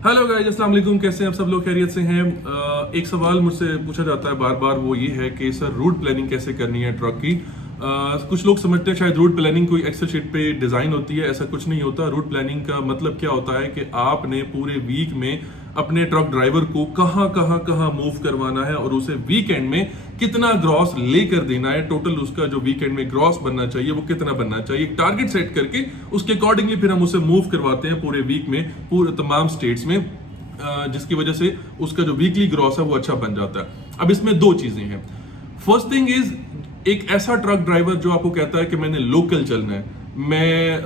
Hello guys, अस्सलाम वालेकुम। कैसे हैं आप सब लोग? खैरियत से हैं? एक सवाल मुझसे पूछा जाता है बार बार, वो ये है कि सर रूट प्लानिंग कैसे करनी है ट्रक की। कुछ लोग समझते हैं शायद रूट प्लानिंग कोई एक्सेल शीट पे डिजाइन होती है। ऐसा कुछ नहीं होता। रूट प्लानिंग का मतलब क्या होता है कि आपने पूरे वीक में अपने ट्रक ड्राइवर को कहां कहां कहां मूव करवाना है और उसे वीकेंड में कितना ग्रॉस लेकर देना है। टोटल उसका जो वीकेंड में ग्रॉस बनना चाहिए वो कितना बनना चाहिए, टारगेट सेट करके उसके अकॉर्डिंगली फिर हम उसे मूव करवाते हैं पूरे वीक में, पूरे तमाम स्टेट्स में, जिसकी वजह से उसका जो वीकली ग्रॉस है वो अच्छा बन जाता है। अब इसमें दो चीजें हैं। फर्स्ट थिंग इज, एक ऐसा ट्रक ड्राइवर जो आपको कहता है कि मैंने लोकल चलना है, मैं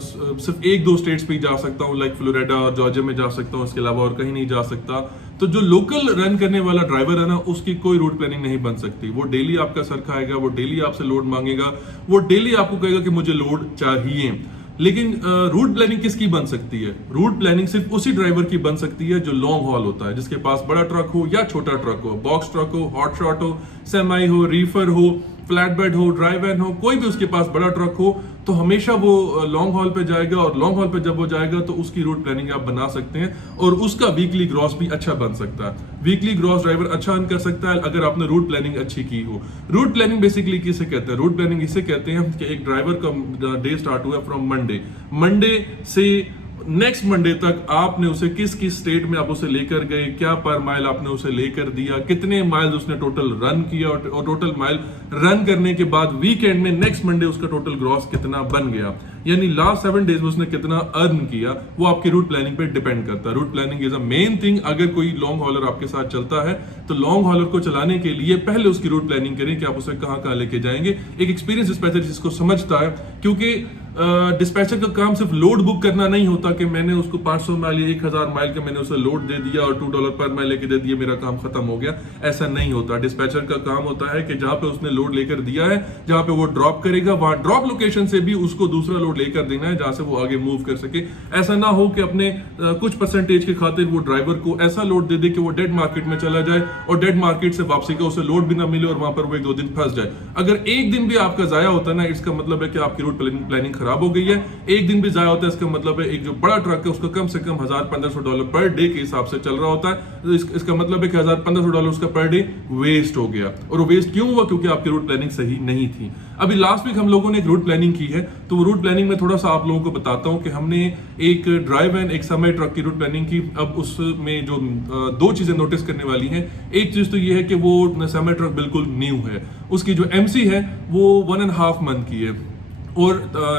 सिर्फ एक दो स्टेट्स पे ही जा सकता हूँ, लाइक फ्लोरिडा और जॉर्जिया में जा सकता हूँ, इसके अलावा और कहीं नहीं जा सकता। तो जो लोकल रन करने वाला ड्राइवर है ना, उसकी कोई रूट प्लानिंग नहीं बन सकती। वो डेली आपका सर खाएगा, वो डेली आपसे लोड मांगेगा, वो डेली आपको कहेगा कि मुझे लोड चाहिए। लेकिन रूट प्लानिंग किसकी बन सकती है? रूट प्लानिंग सिर्फ उसी ड्राइवर की बन सकती है जो लॉन्ग हॉल होता है, जिसके पास बड़ा ट्रक हो या छोटा ट्रक हो, बॉक्स ट्रक हो, हॉट शॉट हो, सेमाई हो, रीफर हो, फ्लैट बेड हो, ड्राई वैन हो, कोई भी उसके पास बड़ा ट्रक हो, तो हमेशा वो लॉन्ग हॉल पे जाएगा। और लॉन्ग हॉल पे जब वो जाएगा तो उसकी रूट प्लानिंग आप बना सकते हैं और उसका वीकली ग्रॉस भी अच्छा बन सकता है। वीकली ग्रॉस ड्राइवर अच्छा अर्न कर सकता है अगर आपने रूट प्लानिंग अच्छी की हो। रूट प्लानिंग बेसिकली किसे कहते हैं? रूट प्लानिंग इसे कहते हैं कि एक ड्राइवर का डे स्टार्ट हुआ फ्रॉम मंडे से नेक्स्ट मंडे तक आपने उसे किस किस स्टेट में आप उसे लेकर गए, क्या पर माइल आपने उसे लेकर दिया, कितने माइल उसने टोटल रन किया, और टोटल माइल रन करने के बाद वीकेंड में नेक्स्ट मंडे उसका टोटल ग्रॉस कितना बन गया, यानी लास्ट 7 डेज में उसने कितना अर्न किया, वो आपकी रूट प्लानिंग पे डिपेंड करता है। Route planning is a main thing. अगर कोई लॉन्ग हॉलर आपके साथ चलता है तो लॉन्ग हॉलर को चलाने के लिए पहले उसकी रूट प्लानिंग करें कि आप उसे कहां कहां लेके जाएंगे। एक एक्सपीरियंस डिस्पैचर जिसको समझता है, क्योंकि डिस्पैचर का काम सिर्फ लोड बुक करना नहीं होता कि मैंने उसको 500 माइल या 1000 माइल का मैंने उसे लोड दे दिया और $2 पर माइल लेके दे दिया, मेरा काम खत्म हो गया। ऐसा नहीं होता। डिस्पैचर का काम होता है कि जहां पे उसने लोड लेकर दिया है, जहां पे वो ड्रॉप करेगा, वहां ड्रॉप लोकेशन से भी उसको दूसरा लोड लेकर देना है जहां से वो आगे मूव कर सके। ऐसा ना हो कि अपने कुछ परसेंटेज के खातिर वो ड्राइवर को ऐसा लोड दे दे कि वो डेड मार्केट में चला जाए और डेड मार्केट से वापसी का उसे लोड भी ना मिले और वहां पर वो 1-2 दिन फंस जाए। अगर एक दिन भी आपका जाया होता है ना, इसका मतलब है कि आपकी रूट प्लानिंग खराब हो गई है। एक दिन भी जाया होता है, इसका मतलब है एक जो बड़ा ट्रक है उसका कम से कम $1000-1500 पर डे के हिसाब से चल रहा होता है। इसका मतलब है कि $1000-1500 उसका पर डे वेस्ट हो गया। और वो वेस्ट क्यों हुआ? क्योंकि आपकी रूट प्लानिंग सही नहीं थी। अभी लास्ट वीक हम लोगों ने एक रूट प्लानिंग की है, तो वो रूट प्लानिंग में थोड़ा सा आप लोगों को बताता हूं कि हमने एक ड्राइव एंड एक समय ट्रक की रूट प्लानिंग की। अब उसमें जो दो चीजें नोटिस करने वाली हैं, एक चीज तो ये है कि वो समय ट्रक बिल्कुल न्यू है, उसकी जो एमसी है वो 1.5 मंथ की है। और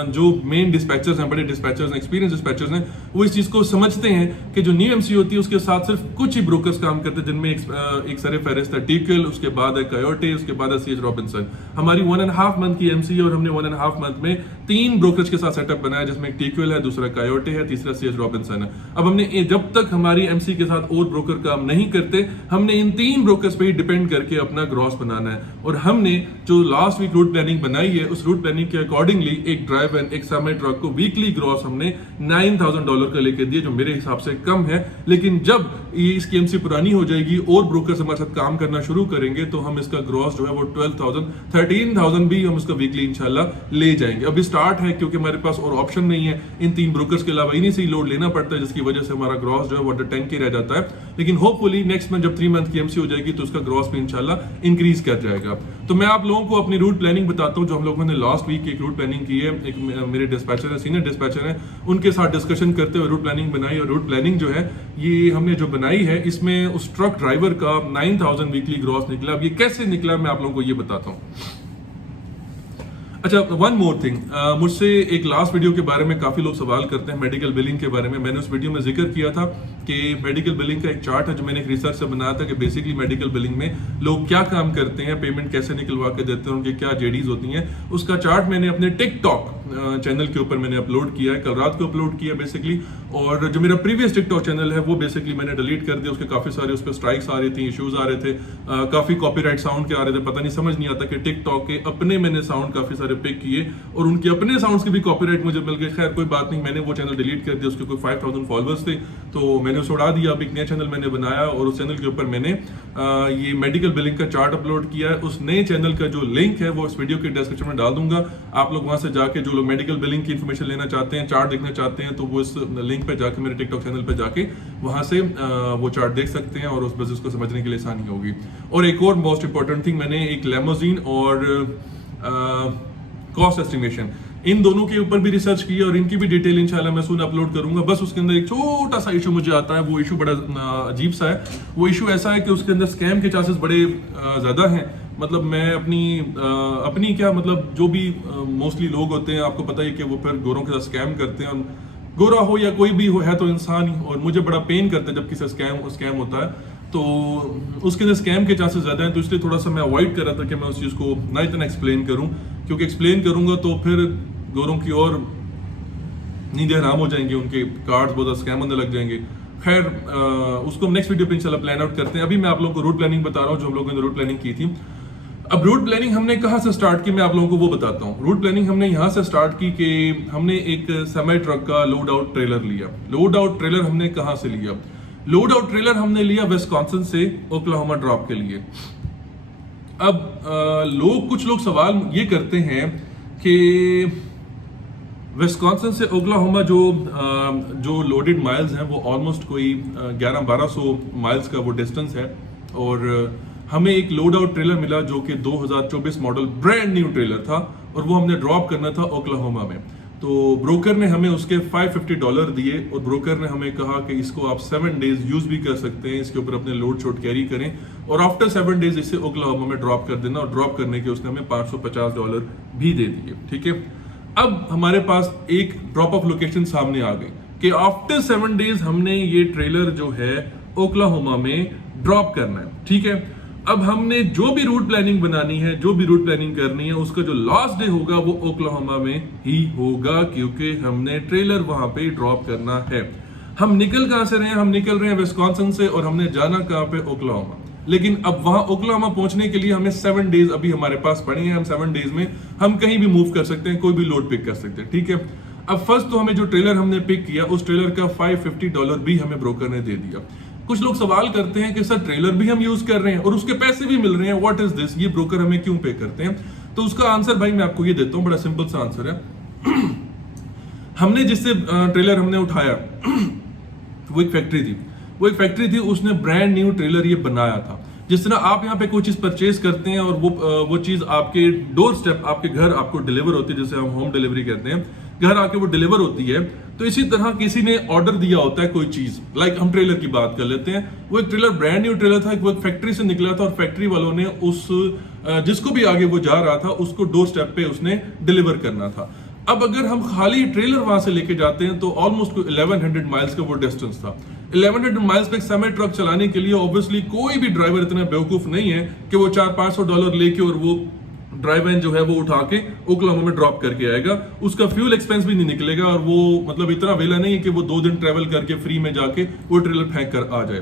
जो मेन डिस्पैचर्स हैं, बड़े डिस्पैचर्स हैं, एक्सपीरियंस डिस्पैचर्स हैं, वो इस चीज को समझते हैं कि जो न्यू एमसी होती है उसके साथ सिर्फ कुछ ही ब्रोकर्स काम करते हैं, जिनमें एक सरे फेरिस्त है टीक्वल, उसके बाद है कयोटे, उसके बाद है सीएच रॉबिन्सन। हमारी 1.5 मंथ की एमसी है और हमने 1.5 मंथ में 3 ब्रोकर्स के साथ सेटअप बनाया, जिसमें एक टीक्वल है, दूसरा कयोटे है, तीसरा सीएच रॉबिन्सन है। अब हमने जब तक हमारी एमसी के साथ और ब्रोकर काम नहीं करते, हमने इन 3 ब्रोकर्स पे ही डिपेंड करके अपना ग्रॉस बनाना है। और हमने जो लास्ट वीक रूट प्लानिंग बनाई है, उस रूट प्लानिंग के अकॉर्डिंगली एक ड्राइव एंड एक सेमी ट्रक को वीकली ग्रॉस हमने $9000 का लेके दिए, जो मेरे हिसाब से कम है। लेकिन जब इसकी एमसी पुरानी हो जाएगी और ब्रोकर्स हमारे साथ काम करना शुरू करेंगे तो हम इसका ग्रॉस जो है वो 12,000-13,000 भी हम इसका वीकली इंशाल्लाह ले जाएंगे। अभी स्टार्ट है क्योंकि हमारे पास और ऑप्शन नहीं है, इन 3 ब्रोकर्स के अलावा इन्हीं से ही लोड लेना पड़ता है, जिसकी वजह से हमारा ग्रॉस जो है वो 10 के रह जाता है। लेकिन होपफुली नेक्स्ट मंथ जब 3 मंथ की एमसी हो जाएगी तो उसका ग्रॉस भी इंशाल्लाह इंक्रीज कर जाएगा। तो मैं आप लोगों को अपनी रूट प्लानिंग बताता हूं, जो हम लोगों ने लास्ट वीक एक रूट प्लानिंग की है। एक मेरे डिस्पैचर है, सीनियर डिस्पैचर है, उनके साथ डिस्कशन करते हुए रूट प्लानिंग बनाई। और रूट प्लानिंग जो है ये हमने जो बनाई है, इसमें उस ट्रक ड्राइवर का 9000 वीकली ग्रॉस निकला। अब ये कैसे निकला मैं आप लोगों को ये बताता हूं। अच्छा, वन मोर थिंग, मुझसे एक लास्ट वीडियो के बारे में काफी लोग सवाल करते हैं, मेडिकल बिलिंग के बारे में। मैंने उस वीडियो में जिक्र किया था कि मेडिकल बिलिंग का एक चार्ट है जो मैंने एक रिसर्च से बनाया था कि बेसिकली मेडिकल बिलिंग में लोग क्या काम करते हैं, पेमेंट कैसे निकलवा के देते हैं, उनकी क्या जेडीज होती हैं। उसका चार्ट मैंने अपने टिकटॉक चैनल के ऊपर मैंने अपलोड किया है, कल रात को अपलोड किया बेसिकली। और जो मेरा प्रीवियस टिकटॉक चैनल है वो बेसिकली मैंने डिलीट कर दिया, उसके काफी सारे उस पर स्ट्राइक्स आ रही थी, इश्यूज आ रहे थे, काफी कॉपीराइट साउंड के आ रहे थे। पता नहीं, समझ नहीं आता कि टिकटॉक के अपने मैंने साउंड काफी सारे पिक किए और उनके अपने साउंड्स के भी कॉपीराइट मुझे मिल गए। खैर कोई बात नहीं, मैंने वो चैनल डिलीट कर दिया, उसके कोई 5000 फॉलोअर्स थे तो मैंने उसे उड़ा दिया। अब एक नया चैनल मैंने बनाया और उस चैनल के ऊपर मैंने ये मेडिकल बिलिंग का चार्ट अपलोड किया है। उस नए चैनल का जो लिंक है वो इस वीडियो के डिस्क्रिप्शन में डाल दूंगा। आप लोग वहां से जाके जो लोग मेडिकल बिलिंग की इन्फॉर्मेशन लेना चाहते हैं, चार्ट देखना चाहते हैं, तो वो इस लिंक लिंक पे जाके, मेरे टिकटॉक चैनल पे जाके वहां से वो चार्ट देख सकते हैं और उस बिजनेस को समझने के लिए आसानी होगी। और एक और मोस्ट इंपॉर्टेंट थिंग, मैंने एक लेमोजीन और कॉस्ट एस्टिमेशन, इन दोनों के ऊपर भी रिसर्च की और इनकी भी डिटेल इंशाल्लाह मैं सून अपलोड करूंगा। बस उसके अंदर एक छोटा सा इशू मुझे आता है, वो इशू बड़ा अजीब सा है। वो इशू ऐसा है कि उसके अंदर स्कैम के चांसेस बड़े ज्यादा हैं। मतलब मैं अपनी क्या मतलब जो भी मोस्टली लोग होते हैं, आपको पता ही कि वो फिर गोरों के साथ स्कैम करते हैं। गोरा हो या कोई भी हो, है तो इंसान ही, और मुझे बड़ा पेन करता है जब किसी स्कैम होता है, तो उसके अंदर स्कैम के चांसेस ज्यादा हैं। तो इसलिए थोड़ा सा मैं अवॉइड कर रहा था कि मैं उस चीज को ना इतना एक्सप्लेन करूं, क्योंकि एक्सप्लेन करूंगा तो फिर गोरों की और नींदें हराम हो जाएंगी, उनके कार्ड्स बहुत स्कैम होने लग जाएंगे। खैर उसको हम नेक्स्ट वीडियो पे इंशाल्लाह प्लान आउट करते हैं। अभी मैं आप लोगों को रूट प्लानिंग बता रहा हूँ, जो हम लोगों ने रूट प्लानिंग की थी। अब रूट प्लानिंग हमने कहाँ से स्टार्ट की, मैं आप लोगों को वो बताता हूँ। रूट प्लानिंग हमने यहाँ से स्टार्ट की कि हमने एक सेमी ट्रक का लोड आउट ट्रेलर लिया। लोड आउट ट्रेलर हमने कहाँ से लिया? लोड आउट ट्रेलर हमने लिया विस्कॉन्सिन से ओक्लाहोमा ड्रॉप के लिए। अब कुछ लोग सवाल ये करते हैं कि विस्कॉन्सिन से ओक्लाहोमा जो लोडेड माइल्स हैं वो ऑलमोस्ट कोई 1100-1200 माइल्स का वो डिस्टेंस है, और हमें एक लोड आउट ट्रेलर मिला जो कि 2024 मॉडल ब्रांड न्यू ट्रेलर था, और वो हमने ड्रॉप करना था ओक्लाहोमा में। तो ब्रोकर ने हमें उसके $550 दिए, और ब्रोकर ने हमें कहा कि इसको आप 7 डेज यूज भी कर सकते हैं, इसके ऊपर अपने लोड शोड कैरी करें, और आफ्टर 7 डेज इसे ओक्लाहोमा में ड्रॉप कर देना। और ड्रॉप करने के उसने हमें $550 भी दे दिए। ठीक है, अब हमारे पास एक ड्रॉप ऑफ लोकेशन सामने आ गई कि आफ्टर 7 डेज हमने ये ट्रेलर जो है ओक्लाहोमा में ड्रॉप करना है। ठीक है, अब हमने जो भी रूट प्लानिंग बनानी है, जो भी रूट प्लानिंग करनी है, उसका जो लास्ट डे होगा वो ओक्लाहोमा में ही होगा, क्योंकि हमने ट्रेलर वहां पे ड्रॉप करना है। हम निकल कहां से रहे हैं? हम निकल रहे हैं विस्कॉन्सिन से, और हमने जाना कहां पे? ओक्लाहोमा। लेकिन अब वहां ओक्लाहोमा पहुंचने के लिए हमें 7 डेज अभी हमारे पास पड़े हैं। हम 7 डेज में हम कहीं भी मूव कर सकते हैं, कोई भी लोड पिक कर सकते हैं। ठीक है, अब फर्स्ट तो हमें जो ट्रेलर हमने पिक किया, उस ट्रेलर का $550 भी हमें ब्रोकर ने दे दिया। कुछ लोग सवाल करते हैं कि सर ट्रेलर भी हम यूज कर रहे हैं और उसके पैसे भी मिल रहे हैं, व्हाट इज दिस, ये ब्रोकर हमें क्यों पे करते हैं? तो उसका आंसर भाई मैं आपको ये देता हूं, बड़ा सिंपल सा आंसर है। हमने जिससे ट्रेलर हमने उठाया वो एक फैक्ट्री थी, उसने ब्रांड न्यू ट्रेलर ये बनाया था। जिस तरह आप यहाँ पे कोई चीज परचेज करते हैं और वो चीज आपके डोर स्टेप, आपके घर आपको डिलीवर होती है, जिसे हम होम डिलीवरी कहते हैं, घर आके वो डिलीवर होती है, तो इसी तरह किसी ने ऑर्डर दिया होता है कोई चीज। लाइक हम ट्रेलर की बात कर लेते हैं, वो एक ट्रेलर ब्रांड न्यू ट्रेलर था, वो एक फैक्ट्री से निकला था, और फैक्ट्री वालों ने उस जिसको भी आगे वो जा रहा था उसको डोर स्टेप पे उसने डिलीवर करना था। अब अगर हम खाली ट्रेलर वहां से लेके जाते हैं तो ऑलमोस्ट 1100 माइल्स का वो डिस्टेंस था। 1100 माइल्स पे एक सेमी ट्रक चलाने के लिए ऑब्वियसली कोई भी ड्राइवर इतना बेवकूफ नहीं है कि वो $400-500 लेके और वो ड्राइव वैन जो है वो उठा के ओक्लाहोमा में ड्रॉप करके आएगा। उसका फ्यूल एक्सपेंस भी नहीं निकलेगा, और वो मतलब इतना वेला नहीं है कि वो 2 दिन ट्रेवल करके फ्री में जाके वो ट्रेलर फेंक कर आ जाए।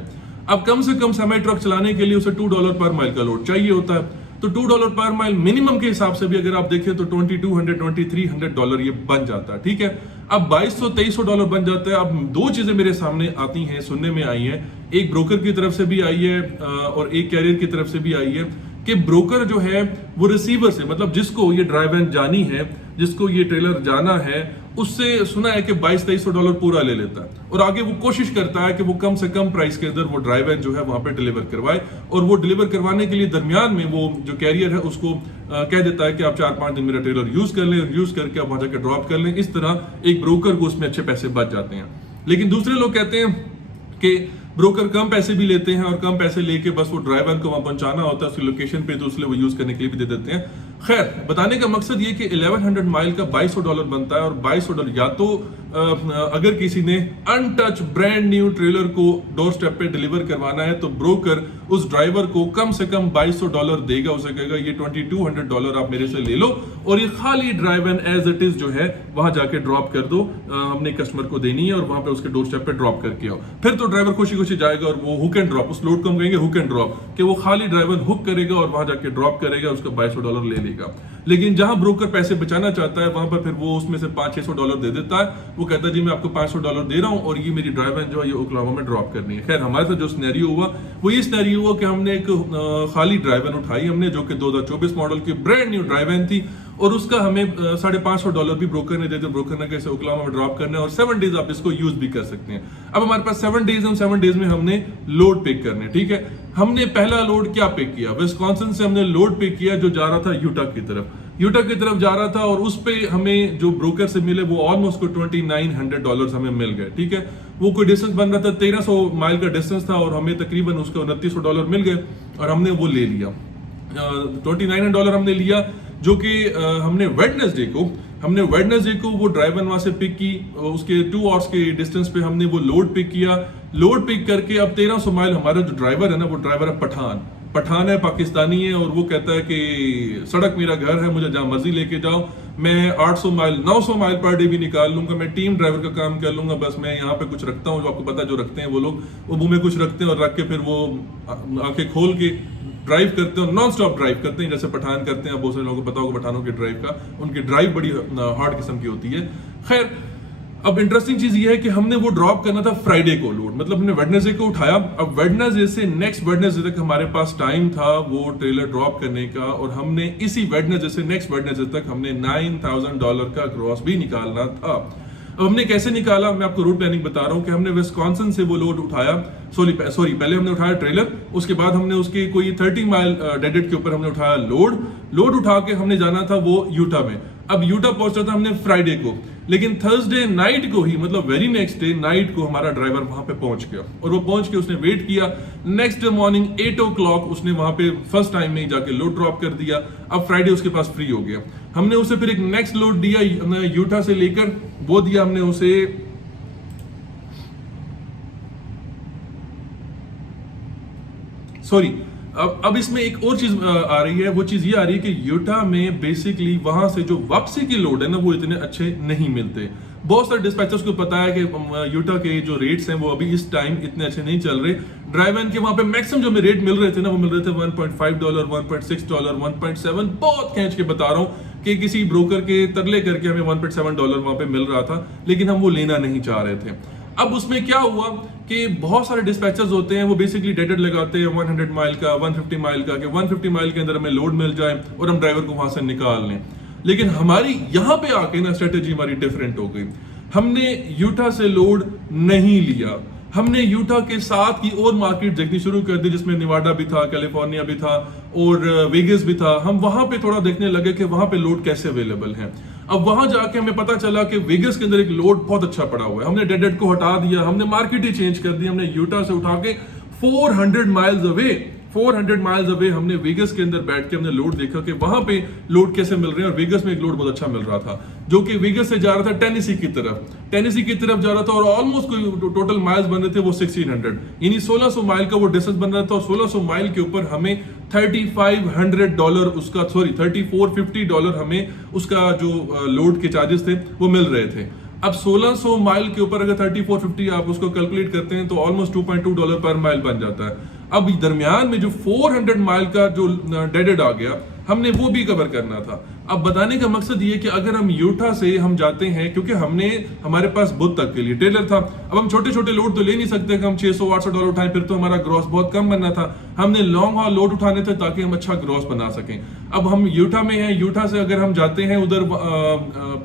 अब कम से कम सेमी ट्रक चलाने के लिए उसे $2 पर माइल का लोड चाहिए होता है, तो $2 पर माइल मिनिमम के हिसाब से भी अगर आप देखें तो $2200-2300 ये बन जाता है। ठीक है, अब $2200-2300 बन जाता है। अब दो चीजें मेरे सामने आती हैं, सुनने में आई है, एक ब्रोकर की तरफ से भी आई है और एक कैरियर की तरफ से भी आई है कि ब्रोकर जो है वो रिसीवर से, मतलब जिसको ये ड्राइव वैन जानी है, जिसको ये ट्रेलर जाना है, उससे सुना है कि $2200-2300 पूरा ले लेता है, और आगे वो कोशिश करता है कि वो कम से कम प्राइस के अंदर वो ड्राइव वैन जो है वहां पे डिलीवर करवाए। और वो डिलीवर करवाने के लिए दरमियान में वो जो कैरियर है उसको कह देता है कि आप 4-5 दिन मेरा ट्रेलर यूज कर लें, यूज करके आप वहां जाकर ड्रॉप कर लें। इस तरह एक ब्रोकर को उसमें अच्छे पैसे बच जाते हैं। लेकिन दूसरे लोग कहते हैं कि ब्रोकर कम पैसे भी लेते हैं, और कम पैसे लेके बस वो ड्राइवर को वहां पहुंचाना होता है उसकी लोकेशन पे, तो उसलिए वो यूज करने के लिए भी दे देते हैं। खैर, बताने का मकसद ये कि 1100 माइल का $2200 बनता है, और $2200 या तो अगर किसी ने अनटच ब्रांड न्यू ट्रेलर को डोर स्टेप पे डिलीवर करवाना है तो ब्रोकर उस ड्राइवर को कम से कम $2200 देगा, उसे कहेगा ये $2200 आप मेरे से ले लो, और ये खाली drive an as it is जो है वहां जाके ड्रॉप कर दो, हमने कस्टमर को देनी है, और वहां पे उसके डोर स्टेप पे ड्रॉप करके आओ। फिर तो ड्राइवर खुशी खुशी जाएगा, और वो हुक एंड ड्रॉप, उस लोड को हम कहेंगे हुक एंड ड्रॉप, कि वो खाली ड्राइवर हुक करेगा और वहां जाके ड्रॉप करेगा, उसका $2200 ले लेगा। लेकिन जहां ब्रोकर पैसे बचाना चाहता है वहां पर फिर वो उसमें से $500-600 दे देता है। वो कहता है जी मैं आपको $500 दे रहा हूं, और ये मेरी ड्राइव वैन जो है ये ओक्लाहोमा में ड्रॉप करनी है। खैर, हमारे साथ जो सिनेरियो हुआ वो ये सिनेरियो हुआ कि हमने एक खाली ड्राइव वैन उठाई हमने, जो कि 2024 मॉडल की ब्रांड न्यू ड्राइव वैन थी, और उसका हमें $550 भी ब्रोकर ने दे दिया। ब्रोकर ने कैसे ओक्लाहोमा में ड्रॉप करना है और 7 डेज आप इसको यूज भी कर सकते हैं। अब हमारे पास 7 डेज है, 7 डेज में हमने लोड पिक करने, ठीक है। हमने पहला लोड क्या पिक किया, विस्कॉन्सिन से हमने लोड पिक किया जो जा रहा था यूटा की तरफ जा रहा था, और उस पे हमें जो ब्रोकर से मिले वो ऑलमोस्ट को $2900 हमें मिल गए, ठीक है। वो कोई डिस्टेंस बन रहा था, 1300 माइल का डिस्टेंस था, और हमें तकरीबन उसका $2900 मिल गए और हमने वो ले लिया। $2900 हमने लिया, जो कि हमने वेडनेसडे को वो ड्राइवर वहां से पिक की, उसके 2 आवर्स के डिस्टेंस पे हमने वो लोड पिक किया। लोड पिक करके अब 1300 माइल हमारा जो ड्राइवर है ना, वो ड्राइवर है पठान है, पाकिस्तानी है, और वो कहता है कि सड़क मेरा घर है, मुझे जहां मर्जी लेके जाओ, मैं 800 माइल 900 माइल पर डे भी निकाल लूंगा, मैं टीम ड्राइवर का काम कर लूंगा, बस मैं यहाँ पे कुछ रखता हूँ, जो आपको पता है जो रखते हैं वो लोग, वो मुंह में कुछ रखते हैं और रख के फिर वो आंखें खोल के ड्राइव करते हैं, नॉन स्टॉप ड्राइव करते हैं, जैसे पठान करते हैं। बहुत सारे लोगों को पता होगा पठानों की ड्राइव का, उनकी ड्राइव बड़ी हार्ड किस्म की होती है। खैर, अब इंटरेस्टिंग चीज ये है कि हमने वो ड्रॉप करना था फ्राइडे को लोड, मतलब हमने वेडनेसडे को उठाया। अब वेडनेसडे से नेक्स्ट वेडनेसडे तक हमारे पास टाइम था वो ट्रेलर ड्रॉप करने का, और हमने इसी वेडनेसडे से नेक्स्ट वेडनेसडे तक हमने $9000 का ग्रॉस भी निकालना था। अब हमने कैसे निकाला, मैं आपको रूट प्लानिंग बता रहा हूं कि हमने विस्कॉन्सिन से वो लोड उठाया, सॉरी पहले हमने उठाया ट्रेलर, उसके बाद हमने उसके कोई 30 माइल डेडेड के ऊपर हमने उठाया लोड उठा के हमने जाना था वो यूटा में। अब यूटा पहुंचा था हमने फ्राइडे को, लेकिन थर्सडे नाइट को ही, मतलब वेरी नेक्स्ट डे नाइट को हमारा ड्राइवर वहां पे पहुंच गया, और वो पहुंच के उसने वेट किया। नेक्स्ट डे मॉर्निंग 8 o'clock उसने वहां पे फर्स्ट टाइम में ही जाके लोड ड्रॉप कर दिया। अब फ्राइडे उसके पास फ्री हो गया। हमने उसे फिर एक नेक्स्ट लोड दिया यूटा से लेकर, वो दिया हमने उसे अब इसमें एक और चीज आ रही है, वो चीज ये आ रही है कि यूटा में बेसिकली वहां से जो वापसी की लोड है ना, वो इतने अच्छे नहीं मिलते। बहुत सारे डिस्पैचर्स को पता है कि यूटा के जो रेट्स हैं वो अभी इस टाइम इतने अच्छे नहीं चल रहे। ड्राइवन के वहां पे मैक्सिमम जो हमें रेट मिल रहे थे ना, वो मिल रहे थे $1.5, $1.6, $1.7, बहुत खींच के बता रहा हूं कि किसी ब्रोकर के तरले करके हमें $1.7 वहां पे मिल रहा था, लेकिन हम वो लेना नहीं चाह रहे थे। अब उसमें क्या हुआ कि बहुत सारे डिस्पैचर्स होते हैं, वो बेसिकली डेडेड लगाते हैं 100 माइल का, 150 माइल का, कि 150 माइल के अंदर हमें लोड मिल जाए और हम ड्राइवर को वहां से निकाल लें। लेकिन हमारी यहां पे आके ना स्ट्रेटेजी हमारी डिफरेंट हो गई। हमने यूटा से लोड नहीं लिया, हमने यूटा के साथ की और मार्केट देखनी शुरू कर दी, जिसमें निवाडा भी था, कैलिफोर्निया भी था और वेगस भी था। हम वहां पे थोड़ा देखने लगे कि वहां पे लोड कैसे अवेलेबल है। अब वहां जाके हमें पता चला कि वेगस के अंदर एक लोड बहुत अच्छा पड़ा हुआ है। हमने डेडेड को हटा दिया, हमने मार्केट ही चेंज कर दी, हमने यूटा से उठा के 400 माइल्स अवे हमने वेगस के अंदर बैठ के हमने लोड देखा कि वहां पे लोड कैसे मिल रहे हैं। और वेगस में एक लोड बहुत अच्छा मिल रहा था, जो कि वेगस से जा रहा था टेनेसी की तरफ जा रहा था, और ऑलमोस्ट कोई टोटल माइल्स बन रहे थे वो 1600, यानी 1600 माइल का वो डिस्टेंस बन रहा था। और 1600 माइल के ऊपर हमें $3500 उसका, सॉरी $3450 हमें उसका जो लोड के चार्जेस थे वो मिल रहे थे। अब 1600 माइल के ऊपर अगर 3450 आप उसको कैलकुलेट करते हैं तो ऑलमोस्ट $2.2 पर माइल बन जाता है। अब दरमियान में जो 400 माइल का जो डेडेड आ गया, हमने वो भी कवर करना था। अब बताने का मकसद ये कि अगर हम यूटा से हम जाते हैं, क्योंकि हमारे पास बुध तक के लिए ट्रेलर था, अब हम छोटे छोटे लोड तो ले नहीं सकते कि हम $600-800 उठाएं, फिर तो हमारा ग्रॉस बहुत कम बनना था। हमने लॉन्ग हॉल लोड उठाने थे ताकि हम अच्छा ग्रॉस बना सकें। अब हम यूटा में हैं, यूटा से अगर हम जाते हैं उधर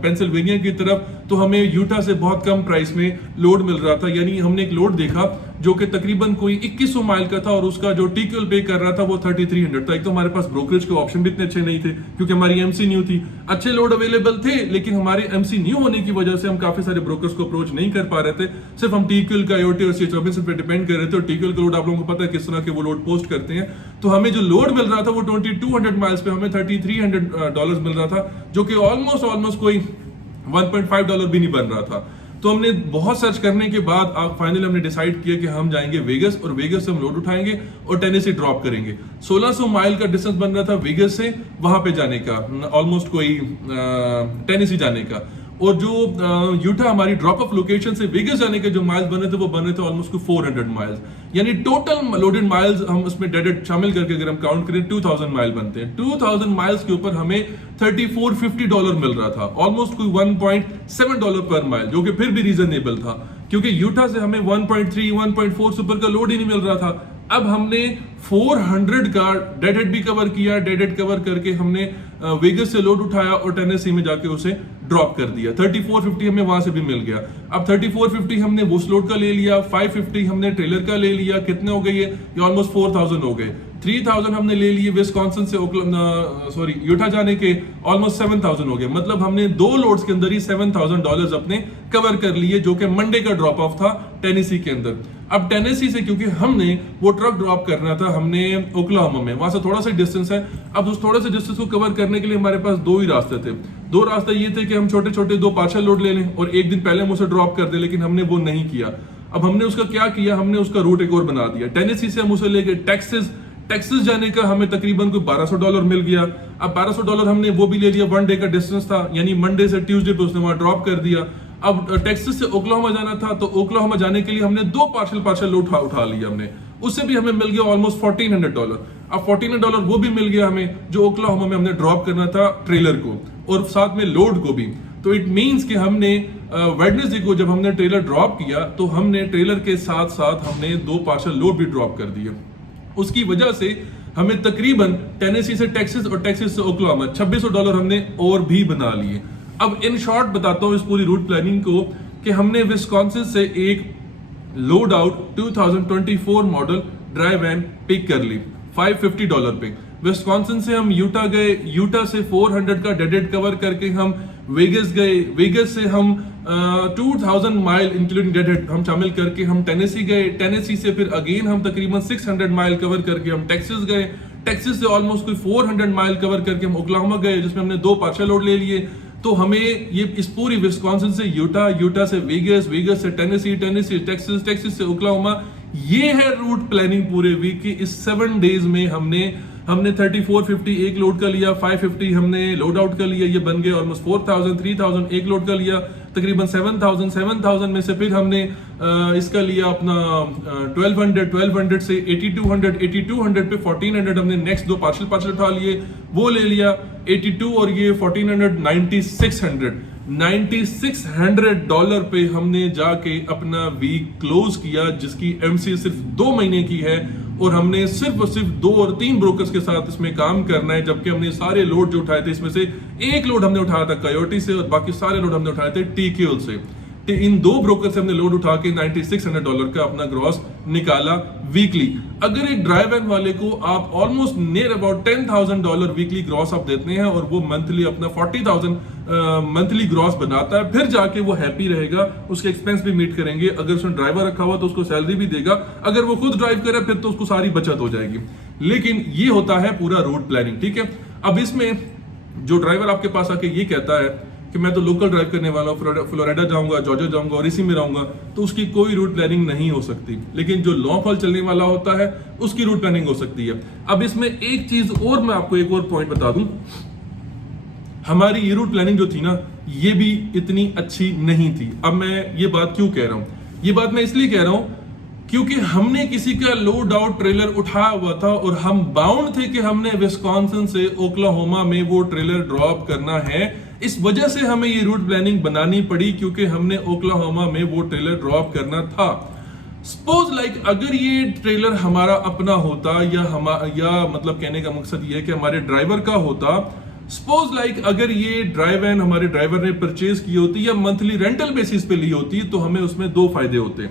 पेंसिल्वेनिया की तरफ, तो हमें यूटा से बहुत कम प्राइस में लोड मिल रहा था। यानी हमने एक लोड देखा जो कि तकरीबन कोई 2100 माइल का था, और उसका जो टीक्यूल पे कर रहा था वो 3300 था। एक तो हमारे पास ब्रोकरेज के ऑप्शन भी इतने अच्छे नहीं थे, क्योंकि हमारी एमसी न्यू थी। अच्छे लोड अवेलेबल थे, लेकिन हमारे एमसी न्यू होने की वजह से हम काफी सारे ब्रोकर्स को अप्रोच नहीं कर पा रहे थे। सिर्फ हम टीक्यूल का एओटी और सीएच रॉबिन्सन पे डिपेंड कर रहे थे, और टीक्यूल का लोड आप लोगों को पता है किस तरह के वो लोड पोस्ट करते हैं। तो हमें जो लोड मिल रहा था वो 2200 माइल्स पे हमें $3300 मिल रहा था, जो कि ऑलमोस्ट कोई $1.5 भी नहीं बन रहा था। तो हमने बहुत सर्च करने के बाद फाइनली हमने डिसाइड किया कि हम जाएंगे वेगस, और वेगस से हम लोड उठाएंगे और टेनेसी ड्रॉप करेंगे। 1600 माइल का डिस्टेंस बन रहा था वेगस से वहां पे जाने का, ऑलमोस्ट कोई टेनेसी जाने का। और जो यूटा हमारी ड्रॉप ऑफ लोकेशन से वेगस जाने के जो माइल्स बने थे वो बन रहे थे ऑलमोस्ट 400 माइल्स, यानी टोटल लोडेड माइल्स हम उसमें डेडेड शामिल करके अगर हम काउंट करें 2000 माइल बनते हैं। 2000 माइल्स के ऊपर हमें $3450 मिल रहा था, ऑलमोस्ट कोई $1.7 पर माइल, जो कि फिर भी रीजनेबल था, क्योंकि यूटा से हमें 1.3 1.4 सुपर का लोड ही नहीं मिल रहा था। अब हमने 400 का डेड हेड भी कवर किया, डेड हेड कवर करके हमने वेगस से लोड उठाया और टेनेसी में जाके उसे ड्रॉप कर दिया। 3450 हमें वहां से भी मिल गया। अब 3450 हमने बुश लोड का ले लिया, 550 हमने ट्रेलर का ले लिया। कितने हो गए ये ऑलमोस्ट 4000 हो गए। 3000 हमने ले लिए विस्कॉन्सिन से यूटा जाने के, ऑलमोस्ट 7000 हो गए। मतलब हमने 2 लोड्स के अंदर ही $7000 अपने कवर कर लिए, जो कि मंडे का ड्रॉप ऑफ था टेनेसी के अंदर। अब टेनेसी से क्योंकि हमने वो ट्रक ड्रॉप करना था, हमने ओक्लाहोमा में, वहां से थोड़ा सा डिस्टेंस है। अब उस थोड़े से डिस्टेंस को कवर करने के लिए हमारे पास 2 ही रास्ते थे। 2 रास्ते ये थे कि हम छोटे छोटे 2 पार्शल लोड ले लें और एक दिन पहले हम उसे ड्रॉप कर दें, लेकिन हमने वो नहीं किया। अब हमने उसका क्या किया, हमने उसका रूट एक और बना दिया। टेनेसी से हम उसे लेके टेक्सास जाने का हमें तकरीबन कोई $1200 मिल गया। अब $1200 हमने वो भी ले लिया, 1 डे का डिस्टेंस था, यानी मंडे से ट्यूसडे पे उसने वहां ड्रॉप कर दिया। अब टेक्सास से ओक्लाहोमा जाना था, तो ओक्लाहोमा जाने के लिए हमने 2 पार्शल उठा लिया हमने, उससे भी हमें मिल गया ऑलमोस्ट $1400। अब $1400 वो भी मिल गया हमें, जो ओक्लाहोमा में हमने ड्रॉप करना था ट्रेलर को और साथ में लोड को भी। तो इट मींस कि हमने वेडनेसडे को जब हमने ट्रेलर ड्रॉप किया, तो हमने ट्रेलर के साथ साथ हमने 2 पार्शल लोड भी ड्रॉप कर दिए। उसकी वजह से हमें तकरीबन टेनेसी से टेक्सास और टेक्सास से ओक्लाहोमा $2600 हमने और भी बना लिए। अब इन शॉर्ट बताता हूं इस पूरी रूट प्लानिंग को कि हमने विस्कॉन्सिन से एक load out 2024 model dry van pick कर ली $550 पे। विस्कॉन्सिन से हम यूटा गए, यूटा से 400 का डेडेड कवर करके हम वेगस गए, वेगस से हम 2000 माइल इंक्लूडिंग डेडेड हम शामिल करके हम टेनेसी गए, टेनेसी से फिर अगेन हम तकरीबन 600 माइल कवर करके हम टेक्सास गए, टेक्सास से ऑलमोस्ट कोई 400 माइल कवर करके हम ओक्लाहोमा गए, जिसमें हमने 2 पार्शल लोड ले लिए। तो हमें ये इस पूरी विस्कॉन्सिन से यूटा, यूटा से वेगस, वेगस से टेनेसी, टेनेसी टेक्सास, टेक्सास से ओक्लाहोमा, ये है रूट प्लानिंग पूरे वीक की। इस 7 डेज में हमने 3450 एक लोड का लिया, 550 हमने लोड आउट का लिया, ये बन गए ऑलमोस्ट 4000, 3000 एक लोड का लिया, तकरीबन 7000 में से फिर हमने इसका लिया अपना 1200 से 8200 पे 1400 हमने नेक्स्ट 2 पार्शल उठा लिए, वो ले लिया 82 और ये 1400 $9600 पे हमने जाके अपना वीक क्लोज किया, जिसकी एमसी सिर्फ 2 महीने की है और हमने सिर्फ और सिर्फ 2 और 3 ब्रोकर्स के साथ इसमें काम करना है। जबकि हमने सारे लोड जो उठाए थे, इसमें से एक लोड हमने उठाया था कयोटी से और बाकी सारे लोड हमने उठाए थे टीक्यूएल से। इन 2 ब्रोकर से हमने लोड उठा के $9600 का अपना ग्रॉस निकाला वीकली। अगर एक ड्राई वैन वाले को आप almost near about $10,000 weekly gross आप देते हैं और वो मंथली अपना 40,000 मंथली ग्रॉस बनाता है, फिर जाके वो हैप्पी रहेगा, उसके एक्सपेंस भी मीट करेंगे। अगर उसने ड्राइवर रखा हुआ तो उसको सैलरी भी देगा, अगर वो खुद ड्राइव करे फिर तो उसको सारी बचत हो जाएगी। लेकिन ये होता है पूरा रूट प्लानिंग, ठीक है। अब इसमें जो ड्राइवर आपके पास आके ये कहता है कि मैं तो लोकल ड्राइव करने वाला हूँ, फ्लोरिडा जाऊंगा, जॉर्जिया जाऊंगा और इसी में रहूंगा, तो उसकी कोई रूट प्लानिंग नहीं हो सकती। लेकिन जो लॉन्ग हॉल चलने वाला होता है उसकी रूट प्लानिंग हो सकती है। अब इसमें एक चीज और मैं आपको एक और पॉइंट बता दूं, हमारी ये रूट प्लानिंग जो थी ना, ये भी इतनी अच्छी नहीं थी। अब मैं ये बात क्यों कह रहा हूं, ये बात मैं इसलिए कह रहा हूं क्योंकि हमने किसी का लोड आउट ट्रेलर उठाया हुआ था और हम बाउंड थे कि हमने विस्कॉन्सिन से ओक्लाहोमा में वो ट्रेलर ड्रॉप करना है। इस वजह से हमें ये रूट प्लानिंग बनानी पड़ी, क्योंकि हमने ओक्लाहोमा में वो ट्रेलर ड्रॉप करना था। सपोज लाइक अगर ये ट्रेलर हमारा अपना होता या मतलब कहने का मकसद ये है कि हमारे ड्राइवर का होता, सपोज लाइक अगर ये ड्राइव वैन हमारे ड्राइवर ने परचेज की होती या मंथली रेंटल बेसिस पे ली होती, तो हमें उसमें 2 फायदे होते।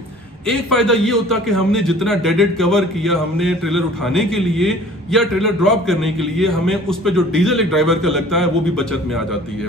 एक फायदा ये होता कि हमने जितना डेडेड कवर किया हमने ट्रेलर उठाने के लिए या ट्रेलर ड्रॉप करने के लिए, हमें उस पर जो डीजल एक ड्राइवर का लगता है वो भी बचत में आ जाती है।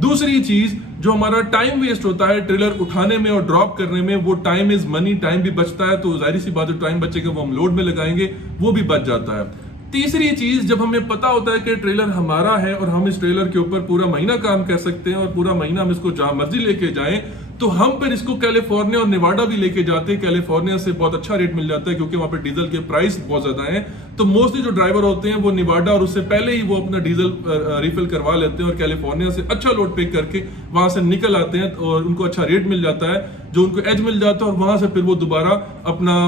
दूसरी चीज, जो हमारा टाइम वेस्ट होता है ट्रेलर उठाने में और ड्रॉप करने में, वो टाइम इज मनी, टाइम भी बचता है, तो जाहिर सी बात है टाइम बचेगा वो हम लोड में लगाएंगे, वो भी बच जाता है। तीसरी चीज, जब हमें पता होता है कि ट्रेलर हमारा है और हम इस ट्रेलर के ऊपर पूरा महीना काम कर सकते हैं और पूरा महीना हम इसको जहां मर्जी लेके जाएं, तो हम फिर इसको कैलिफोर्निया और नेवाडा भी लेके जाते हैं। कैलिफोर्निया से बहुत अच्छा रेट मिल जाता है क्योंकि वहां पे डीजल के प्राइस बहुत ज्यादा हैं। तो मोस्टली जो ड्राइवर होते हैं वो नेवाडा और उससे पहले ही वो अपना डीजल रिफिल करवा लेते हैं और कैलिफोर्निया से अच्छा लोड पिक करके वहां से निकल आते हैं और उनको अच्छा रेट मिल जाता है, जो उनको एज मिल जाता है, और वहां से फिर वो दोबारा अपना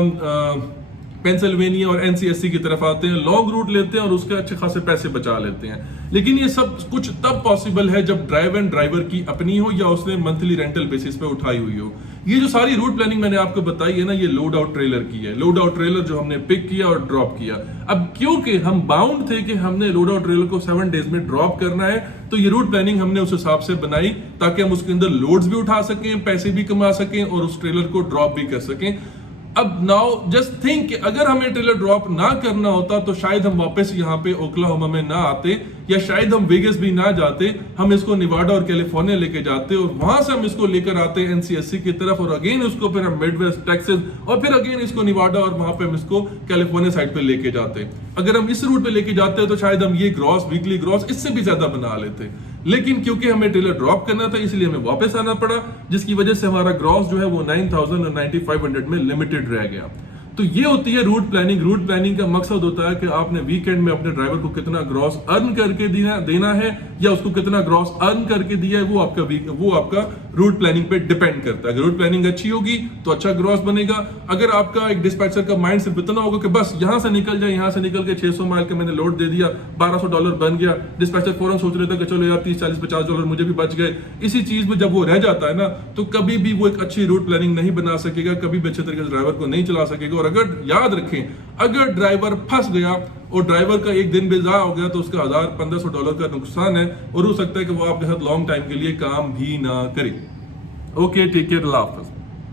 पेंसिल्वेनिया और एनसीएससी की तरफ आते हैं, लॉन्ग रूट लेते हैं और उसके अच्छे खासे पैसे बचा लेते हैं। लेकिन ये सब कुछ तब पॉसिबल है जब ड्राइवर की अपनी हो या उसने मंथली रेंटल बेसिस पे उठाई हुई हो। ये जो सारी रूट प्लानिंग मैंने आपको बताई है ना, ये लोड आउट ट्रेलर की है। लोड आउट ट्रेलर जो हमने पिक किया और ड्रॉप किया। अब क्योंकि हम बाउंड थे कि हमने लोड आउट ट्रेलर को 7 डेज में ड्रॉप करना है, तो ये रूट प्लानिंग हमने उस हिसाब से बनाई ताकि हम उसके अंदर लोड्स भी उठा सकें, पैसे भी कमा सकें और उस ट्रेलर को ड्रॉप भी कर सकें। अब नाउ जस्ट थिंक कि अगर हमें ट्रेलर ड्रॉप ना करना होता तो शायद हम वापस यहाँ पे ओक्लाहोमा में ना आते, या शायद हम वेगस भी ना जाते, हम इसको निवाडा और कैलिफोर्निया लेके जाते और वहां से हम इसको लेकर आते एनसीएससी की तरफ, और अगेन उसको फिर हम मिडवेस्ट टेक्सास और फिर अगेन इसको निवाडा और वहां पे हम इसको कैलिफोर्निया साइड पे लेके जाते। अगर हम इस रूट पे लेके जाते तो शायद हम ये ग्रॉस, वीकली ग्रॉस इससे भी ज्यादा बना लेते, लेकिन क्योंकि हमें ट्रेलर ड्रॉप करना था इसलिए हमें वापस आना पड़ा, जिसकी वजह से हमारा ग्रॉस जो है वो 9000 और 9500 में लिमिटेड रह गया। तो ये होती है रूट प्लानिंग। रूट प्लानिंग का मकसद होता है कि आपने वीकेंड में अपने ड्राइवर को कितना ग्रॉस अर्न करके देना है या उसको कितना ग्रॉस अर्न करके दिया है, वो आपका रूट प्लानिंग पे डिपेंड करता है। अगर रूट प्लानिंग अच्छी होगी तो अच्छा ग्रॉस बनेगा। अगर आपका एक डिस्पैचर का माइंड सिर्फ इतना होगा कि बस यहां से निकल जाए, यहां से निकल के 600 माइल का मैंने लोड दे दिया, $1200 बन गया, डिस्पैचर फौरन सोच लेता कि चलो यार $30-40-50 मुझे भी बच गए, इसी चीज में जब वो रह जाता है ना, तो कभी भी वो एक अच्छी रूट प्लानिंग नहीं बना सकेगा, कभी भी अच्छे तरीके से ड्राइवर को नहीं चला सकेगा। और अगर याद रखें, अगर ड्राइवर फंस गया और ड्राइवर का एक दिन भी ज़ाया हो गया तो उसका $1000-1500 का नुकसान है, और हो सकता है कि वो आपके साथ लॉन्ग टाइम के लिए काम भी ना करे। ओके, टेक केयर, अल्लाह हाफ़िज़।